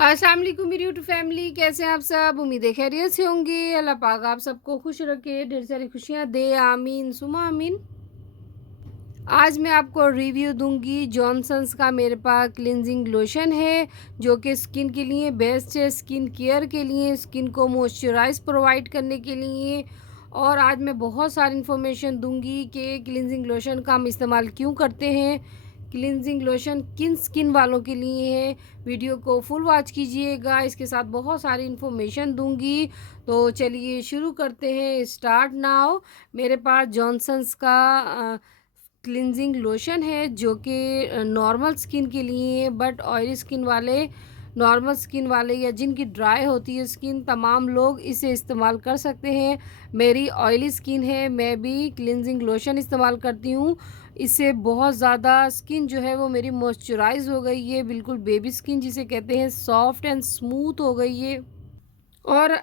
अस्सलाम वालेकुम मेरी यूट्यूब फैमिली, कैसे हैं आप सब? उम्मीद है खैरियत से होंगे। अल्लाह पाक आप सबको खुश रखे, ढेर सारी खुशियाँ दे, आमीन सुमा आमीन। आज मैं आपको रिव्यू दूंगी जॉनसन्स का। मेरे पास क्लिनजिंग लोशन है जो कि स्किन के लिए बेस्ट है, स्किन केयर के लिए, स्किन को मॉइस्चराइज प्रोवाइड करने के लिए। और आज मैं बहुत सारी इन्फॉर्मेशन दूंगी कि क्लिनजिंग लोशन का हम इस्तेमाल क्यों करते हैं, क्लिनजिंग लोशन किन स्किन वालों के लिए है। वीडियो को फुल वॉच कीजिएगा, इसके साथ बहुत सारी इन्फॉर्मेशन दूंगी। तो चलिए शुरू करते हैं, स्टार्ट नाउ। मेरे पास जॉनसन्स का क्लिनजिंग लोशन है जो कि नॉर्मल स्किन के लिए, बट ऑयली स्किन वाले, नॉर्मल स्किन वाले या जिनकी ड्राई होती है स्किन, तमाम लोग इसे इस्तेमाल कर सकते हैं। मेरी ऑयली स्किन है, मैं भी क्लिनजिंग लोशन इस्तेमाल करती हूँ। इससे बहुत ज़्यादा स्किन जो है वो मेरी मॉइस्चराइज हो गई है, बिल्कुल बेबी स्किन जिसे कहते हैं, सॉफ्ट एंड स्मूथ हो गई है। और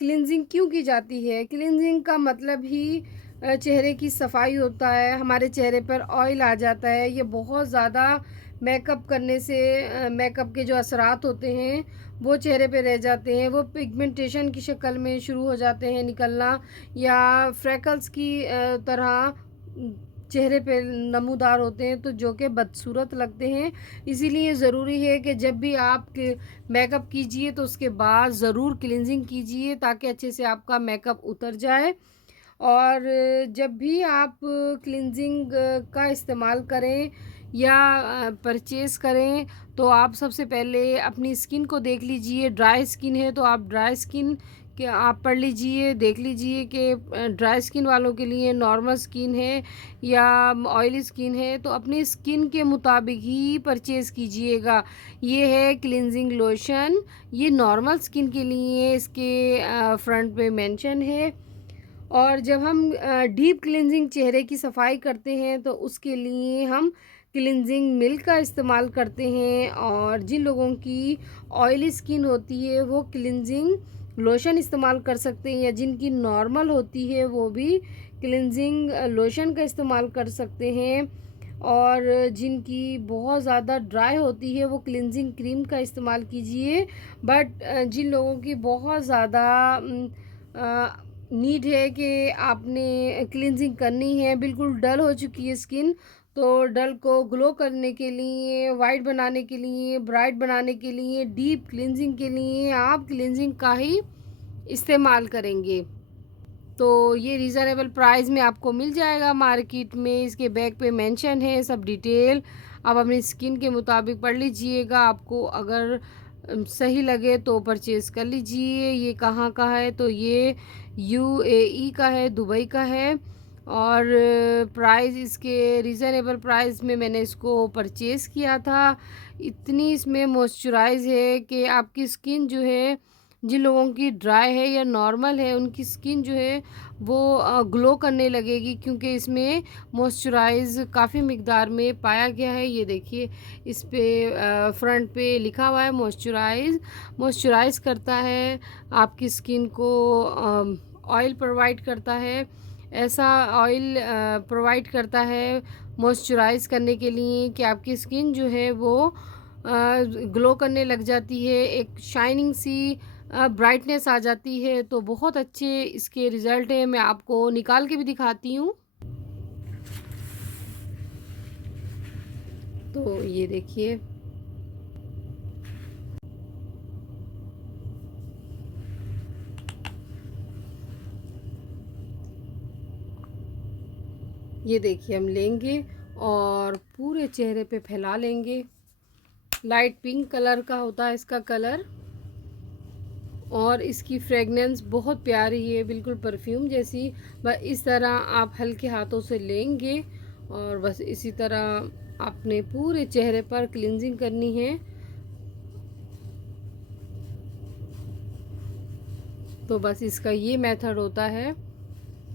क्लिनजिंग क्यों की जाती है? क्लिनजिंग का मतलब ही चेहरे की सफाई होता है। हमारे चेहरे पर ऑयल आ जाता है, ये बहुत ज़्यादा मेकअप करने से मेकअप के जो असरात होते हैं वो चेहरे पे रह जाते हैं, वो पिगमेंटेशन की शक्ल में शुरू हो जाते हैं निकलना, या फ्रैकल्स की तरह चेहरे पे नमूदार होते हैं, तो जो कि बदसूरत लगते हैं। इसीलिए ज़रूरी है कि जब भी आप मेकअप कीजिए तो उसके बाद ज़रूर क्लिनजिंग कीजिए ताकि अच्छे से आपका मेकअप उतर जाए। और जब भी आप क्लिनजिंग का इस्तेमाल करें या परचेज़ करें तो आप सबसे पहले अपनी स्किन को देख लीजिए। ड्राई स्किन है तो आप ड्राई स्किन के आप पढ़ लीजिए, देख लीजिए कि ड्राई स्किन वालों के लिए नॉर्मल स्किन है या ऑयली स्किन है, तो अपनी स्किन के मुताबिक ही परचेज़ कीजिएगा। ये है क्लिनजिंग लोशन, ये नॉर्मल स्किन के लिए इसके फ्रंट पे मेंशन है। और जब हम डीप क्लिनजिंग चेहरे की सफाई करते हैं तो उसके लिए हम क्लिनजिंग मिल्क का इस्तेमाल करते हैं। और जिन लोगों की ऑयली स्किन होती है वो क्लिनजिंग लोशन इस्तेमाल कर सकते हैं, या जिनकी नॉर्मल होती है वो भी क्लिनजिंग लोशन का इस्तेमाल कर सकते हैं। और जिनकी बहुत ज़्यादा ड्राई होती है वो क्लिनजिंग क्रीम का इस्तेमाल कीजिए। बट जिन लोगों की बहुत ज़्यादा नीड है कि आपने क्लिनजिंग करनी है, बिल्कुल डल हो चुकी है स्किन, तो डल को ग्लो करने के लिए, वाइट बनाने के लिए, ब्राइट बनाने के लिए, डीप क्लिनजिंग के लिए आप क्लिनजिंग का ही इस्तेमाल करेंगे। तो ये रीज़नेबल प्राइस में आपको मिल जाएगा मार्केट में। इसके बैक पे मेंशन है सब डिटेल, आप अपनी स्किन के मुताबिक पढ़ लीजिएगा। आपको अगर सही लगे तो परचेज़ कर लीजिए। ये कहाँ का है? तो ये यूएई का है, दुबई का है। और प्राइस इसके रीज़नेबल प्राइस में मैंने इसको परचेज़ किया था। इतनी इसमें मॉइस्चराइज़ है कि आपकी स्किन जो है, जिन लोगों की ड्राई है या नॉर्मल है, उनकी स्किन जो है वो ग्लो करने लगेगी, क्योंकि इसमें मॉइस्चराइज़ काफ़ी मिकदार में पाया गया है। ये देखिए इस पे फ्रंट पे लिखा हुआ है मॉइस्चराइज़। मॉइस्चराइज़ करता है, आपकी स्किन को ऑयल प्रोवाइड करता है। ऐसा ऑयल प्रोवाइड करता है मॉइस्चराइज़ करने के लिए कि आपकी स्किन जो है वो ग्लो करने लग जाती है, एक शाइनिंग सी ब्राइटनेस आ जाती है। तो बहुत अच्छे इसके रिज़ल्ट हैं, मैं आपको निकाल के भी दिखाती हूँ। तो ये देखिए, ये देखिए हम लेंगे और पूरे चेहरे पे फैला लेंगे। लाइट पिंक कलर का होता है इसका कलर, और इसकी फ्रेगनेंस बहुत प्यारी है, बिल्कुल परफ्यूम जैसी। बस इस तरह आप हल्के हाथों से लेंगे और बस इसी तरह आपने पूरे चेहरे पर क्लिनजिंग करनी है। तो बस इसका ये मेथड होता है।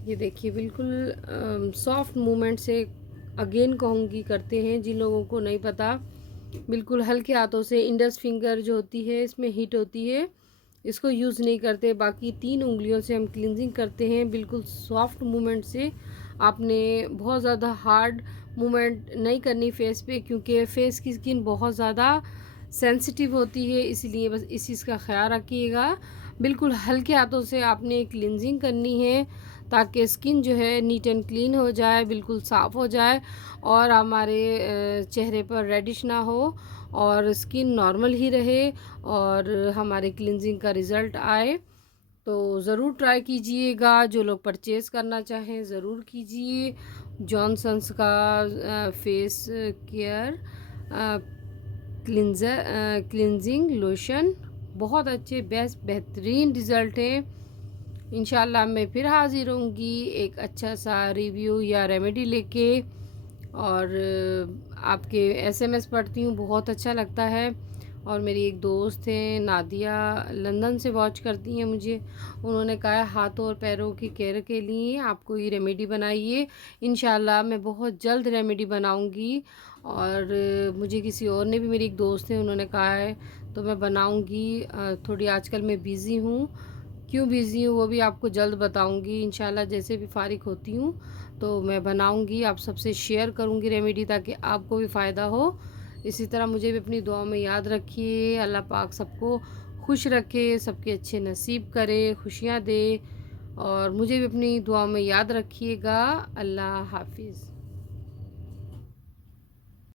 ये देखिए बिल्कुल सॉफ्ट मूवमेंट से, अगेन कहूँगी, करते हैं। जिन लोगों को नहीं पता, बिल्कुल हल्के हाथों से, इंडेक्स फिंगर जो होती है इसमें हीट होती है, इसको यूज़ नहीं करते। बाकी 3 उंगलियों से हम क्लिनजिंग करते हैं, बिल्कुल सॉफ्ट मूवमेंट से। आपने बहुत ज़्यादा हार्ड मूवमेंट नहीं करनी फेस पे, क्योंकि फेस की स्किन बहुत ज़्यादा सेंसिटिव होती है, इसीलिए बस इस चीज़ का ख़्याल रखिएगा। बिल्कुल हल्के हाथों से आपने क्लींजिंग करनी है ताकि स्किन जो है नीट एंड क्लीन हो जाए, बिल्कुल साफ़ हो जाए और हमारे चेहरे पर रेडिश ना हो और स्किन नॉर्मल ही रहे और हमारे क्लींजिंग का रिज़ल्ट आए। तो ज़रूर ट्राई कीजिएगा, जो लोग परचेज़ करना चाहें ज़रूर कीजिए। जॉनसन्स का फेस केयर क्लींजिंग लोशन बहुत अच्छे बेस्ट बेहतरीन रिज़ल्ट है। इंशाल्लाह मैं फिर हाज़िर होंगी एक अच्छा सा रिव्यू या रेमेडी लेके। और आपके एसएमएस पढ़ती हूँ, बहुत अच्छा लगता है। और मेरी एक दोस्त है नादिया, लंदन से वॉच करती हैं मुझे, उन्होंने कहा है हाथों और पैरों की केयर के लिए आपको ये रेमेडी बनाइए। इंशाल्लाह मैं बहुत जल्द रेमेडी बनाऊंगी। और मुझे किसी और ने भी, मेरी एक दोस्त है, उन्होंने कहा है तो मैं बनाऊंगी। थोड़ी आजकल मैं बिज़ी हूँ, क्यों बिज़ी हूँ वो भी आपको जल्द बताऊंगी इंशाल्लाह। जैसे भी फ़ारिग होती हूँ तो मैं बनाऊंगी, आप सबसे शेयर करूंगी रेमेडी ताकि आपको भी फ़ायदा हो। इसी तरह मुझे भी अपनी दुआ में याद रखिए। अल्लाह पाक सबको खुश रखे, सबके अच्छे नसीब करे, खुशियाँ दे और मुझे भी अपनी दुआ में याद रखिएगा। अल्लाह हाफिज़।